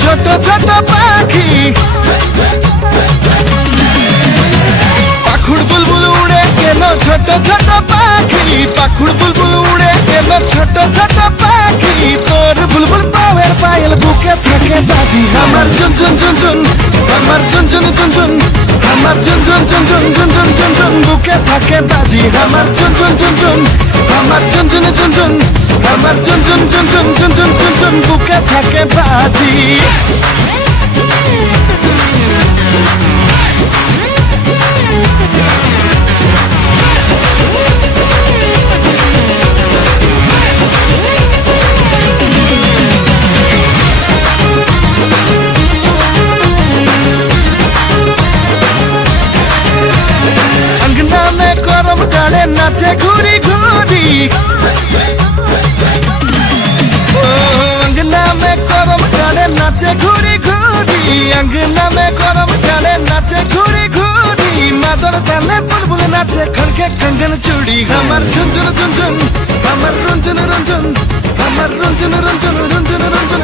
ছোট ছোট পাখি, পাখুড় বুলবুল উড়ে গেল ছোট ছোট পাখি, পাখুড় বুলবুল উড়ে গেল ছোট ছোট পাখি। তোর বুলবুল পাওয়ের পায়েল বুকে থাকে বাজি, আমার ঝুনঝুন ঝুনঝুন, আমার ঝুনঝুন ঝুনঝুন, আমার ঝুনঝুন ঝুনঝুন ঝুনঝুন ঝুনঝুন বুকে থাকে বাজি, আমার ঝুনঝুন ঝুনঝুন, আমার ঝুনঝুন ঝুনঝুন, আমার ঝুনঝুন ঝুনঝুন ঝুনঝুন ঝুনঝুন বুকে থাকে বাজি। নাচে ঘুরি ঘুরি, अंगना में करम गाने नाचे घुरी घुरी, अंगना में करम गाने नाचे घुरी घुरी। मादर ताने बुलबुल नाचे खड़के कंगन चूड़ी, हमार झुनझुन झुनझुन, हमार रुंझुन रुंझुन, हमार रुंझुन रुंझुन रुंझुन रुंझुन